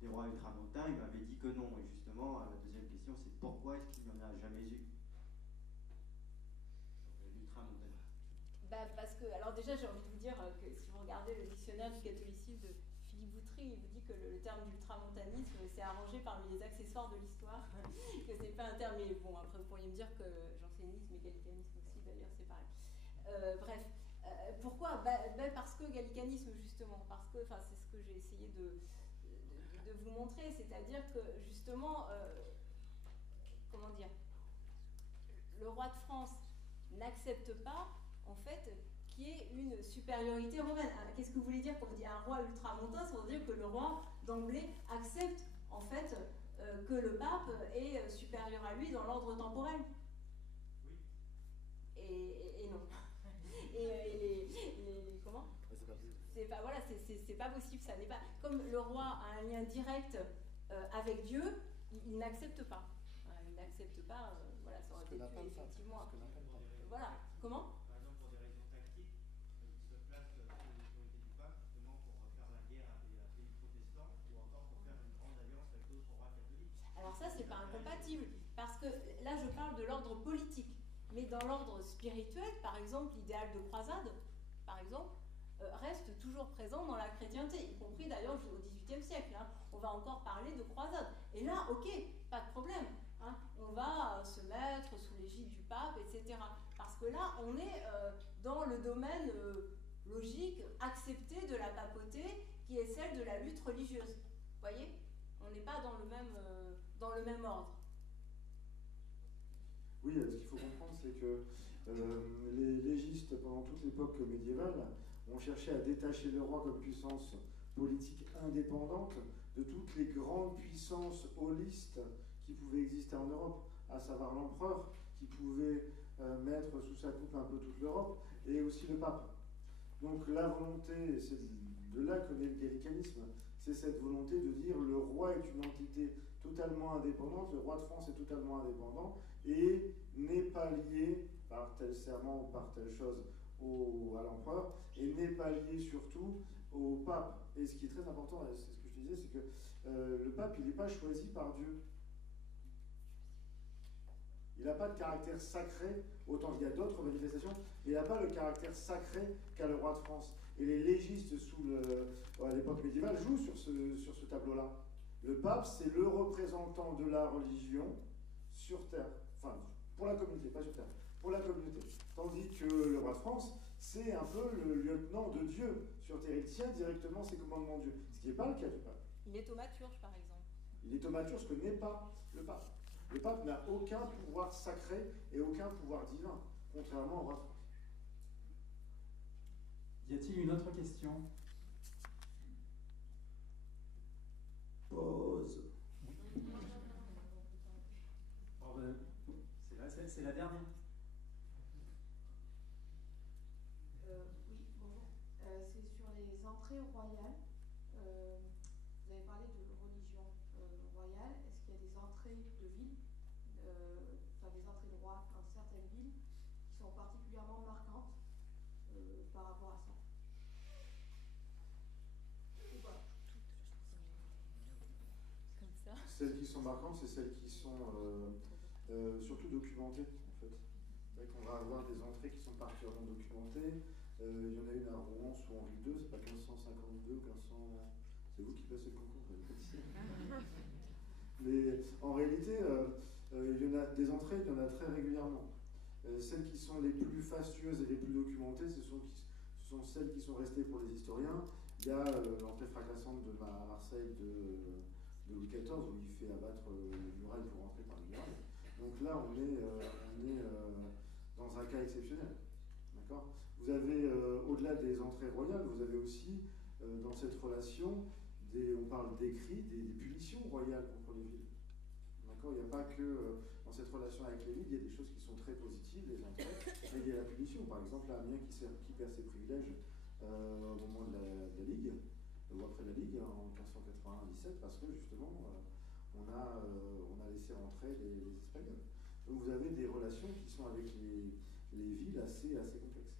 des rois ultramontains, il m'avait dit que non, et justement, la deuxième question c'est pourquoi est-ce qu'il n'y en a jamais eu l'ultramontain? Parce que, alors déjà j'ai envie de vous dire que si vous regardez le dictionnaire du catholicisme de Philippe Boutry, il vous dit que le terme d'ultramontanisme c'est arrangé parmi les accessoires de l'histoire, que c'est pas un terme, mais bon après vous pourriez me dire que jansénisme et gallicanisme aussi d'ailleurs c'est pareil. Bref, pourquoi parce que gallicanisme justement, parce que c'est ce que j'ai essayé de vous montrer, c'est-à-dire que justement, comment dire, le roi de France n'accepte pas en fait qu'il y ait une supériorité romaine. Qu'est-ce que vous voulez dire quand vous dites un roi ultramontain? Ça veut dire que le roi d'emblée accepte en fait que le pape est supérieur à lui dans l'ordre temporel. Oui. Et non. Comment? C'est pas, voilà, c'est pas possible, ça n'est pas. Comme le roi a un lien direct avec Dieu, il n'accepte pas. Il n'accepte pas, voilà, ça aurait été effectivement. Voilà, comment? Par exemple, pour des raisons tactiques, il se place sous l'autorité du pape, justement pour faire la guerre à des pays protestants, ou encore pour faire une grande alliance avec d'autres rois catholiques. Alors ça, c'est pas incompatible, parce que là, je parle de l'ordre politique. Mais dans l'ordre spirituel, par exemple, l'idéal de croisade, par exemple, reste toujours présent dans la chrétienté, y compris d'ailleurs au XVIIIe siècle. Hein. On va encore parler de croisade. Et là, ok, pas de problème. Hein. On va se mettre sous l'égide du pape, etc. Parce que là, on est dans le domaine logique, accepté de la papauté, qui est celle de la lutte religieuse. Vous voyez? On n'est pas dans le même ordre. Oui, ce qu'il faut comprendre, c'est que les légistes, pendant toute l'époque médiévale, ont cherché à détacher le roi comme puissance politique indépendante de toutes les grandes puissances holistes qui pouvaient exister en Europe, à savoir l'empereur, qui pouvait mettre sous sa coupe un peu toute l'Europe, et aussi le pape. Donc la volonté, c'est de là que naît le gallicanisme, c'est cette volonté de dire le roi est une entité totalement indépendante, le roi de France est totalement indépendant, et n'est pas lié par tel serment ou par telle chose à l'empereur, et n'est pas lié surtout au pape. Et ce qui est très important, c'est ce que je disais, c'est que le pape, il n'est pas choisi par Dieu. Il n'a pas de caractère sacré, autant qu'il y a d'autres manifestations, mais il n'a pas le caractère sacré qu'a le roi de France. Et les légistes, à l'époque médiévale, jouent sur ce tableau-là. Le pape, c'est le représentant de la religion sur Terre. Enfin, pour la communauté, pas sur Terre, pour la communauté. Tandis que le roi de France, c'est un peu le lieutenant de Dieu sur Terre. Il tient directement ses commandements de Dieu. Ce qui n'est pas le cas du pape. Il est thaumaturge, par exemple. Il est thaumaturge, ce que n'est pas le pape. Le pape n'a aucun pouvoir sacré et aucun pouvoir divin, contrairement au roi de France. Y a-t-il une autre question? Pause. Bon, c'est la dernière. Oui, bonjour. C'est sur les entrées royales. Vous avez parlé de religion royale. Est-ce qu'il y a des entrées de ville, enfin des entrées de rois dans certaines villes qui sont particulièrement marquantes par rapport à ça? Voilà. Comme ça. Celles qui sont marquantes, c'est celles qui sont surtout documentées, en fait. C'est vrai qu'on va avoir des entrées qui sont particulièrement documentées. Il y en a une à Rouen sous Henri II, c'est pas 1552 ou 1500... C'est vous qui passez le concours, mais En réalité, il y en a des entrées, il y en a très régulièrement. Celles qui sont les plus fastueuses et les plus documentées, ce sont celles qui sont restées pour les historiens. Il y a l'entrée fracassante de Marseille de Louis XIV, où il fait abattre les murailles pour entrer par les murailles. Donc là, on est dans un cas exceptionnel. D'accord ? Vous avez, au-delà des entrées royales, vous avez aussi, dans cette relation, on parle d'écrits, des punitions royales contre les villes. D'accord ? Il n'y a pas que, dans cette relation avec les villes, il y a des choses qui sont très positives, les entrées, mais il y a la punition. Par exemple, Amiens qui perd ses privilèges au moment de la Ligue, ou après la Ligue, en 1597, parce que justement, on a laissé rentrer les Espagnols. Donc vous avez des relations qui sont avec les villes assez complexes.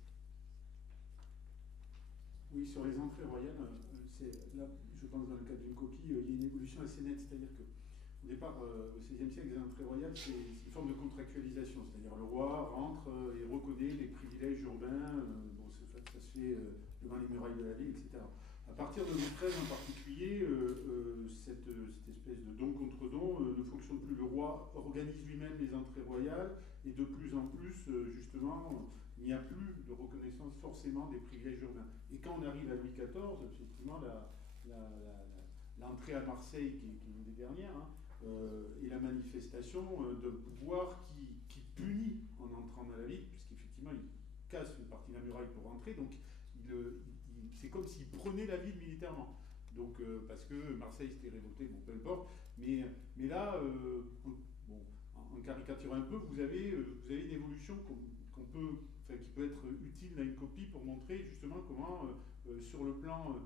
Oui, sur les entrées royales, là, je pense dans le cas d'une copie, il y a une évolution assez nette, c'est-à-dire que au départ, au XVIe siècle, les entrées royales, c'est une forme de contractualisation, c'est-à-dire le roi rentre et reconnaît les privilèges urbains, ça se fait devant les murailles de la ville, etc. À partir de Louis XIII en particulier, cette espèce de don contre don ne fonctionne plus. Le roi organise lui-même les entrées royales et de plus en plus, justement, il n'y a plus de reconnaissance forcément des privilèges urbains. Et quand on arrive à Louis XIV, effectivement, l'entrée à Marseille, qui est une des dernières, et la manifestation d'un pouvoir qui punit en entrant dans la ville, puisqu'effectivement, il casse une partie de la muraille pour entrer, donc c'est comme s'il prenait la ville militairement. Donc, parce que Marseille s'était révolté, bon, peu importe. Mais là, en caricaturant un peu, vous avez une évolution qui peut être utile dans une copie pour montrer justement comment, sur le plan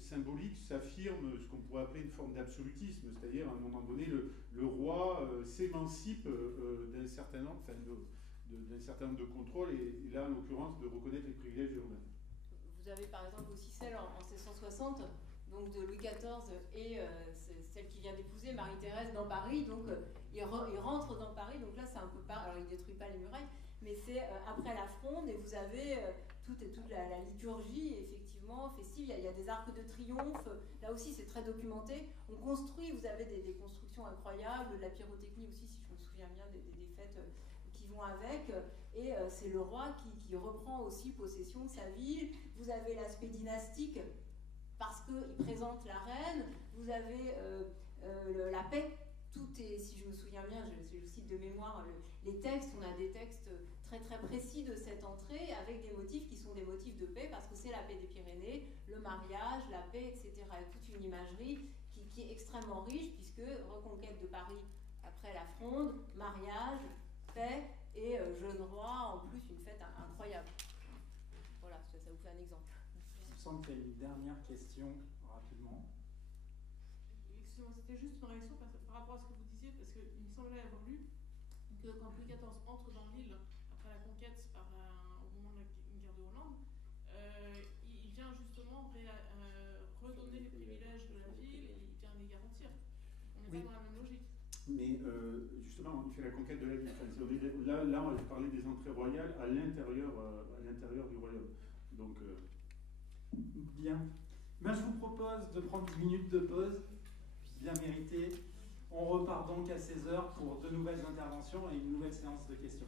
symbolique, s'affirme ce qu'on pourrait appeler une forme d'absolutisme. C'est-à-dire, à un moment donné, le roi s'émancipe d'un certain nombre, d'un certain nombre de contrôles, et là, en l'occurrence, de reconnaître les privilèges urbains. Vous avez par exemple aussi celle en 1660, donc de Louis XIV et celle qui vient d'épouser Marie-Thérèse dans Paris. Donc il rentre dans Paris, donc là c'est un peu pas, alors il détruit pas les murailles, mais c'est après la Fronde, et vous avez toute la liturgie effectivement festive. Il y a des arcs de triomphe, là aussi c'est très documenté. On construit, vous avez des constructions incroyables, de la pyrotechnie aussi, si je me souviens bien, des fêtes qui vont avec, et c'est le roi qui reprend aussi possession de sa ville. Vous avez l'aspect dynastique parce qu'il présente la reine, vous avez la paix, tout est, si je me souviens bien, je cite de mémoire les textes, on a des textes très très précis de cette entrée avec des motifs qui sont des motifs de paix, parce que c'est la paix des Pyrénées, le mariage, la paix, etc. Et toute une imagerie qui est extrêmement riche, puisque reconquête de Paris après la Fronde, mariage, paix, et jeune roi, en plus une fête incroyable. Voilà, ça vous fait un exemple. Il me semble qu'il y a une dernière question, rapidement. Excusez-moi, c'était juste une réaction par rapport à ce que vous disiez, parce qu'il me semblait avoir lu que quand Louis XIV entre dans l'île, après la conquête, au moment de la guerre de Hollande, il vient justement redonner les privilèges de la ville, et il vient les garantir. On n'est pas dans la même logique. Mais justement, il fait la conquête de la ville. Là, on va parler des entrées royales à l'intérieur du royaume. Donc, Bien. Ben, je vous propose de prendre 10 minutes de pause, bien méritée. On repart donc à 16h pour de nouvelles interventions et une nouvelle séance de questions.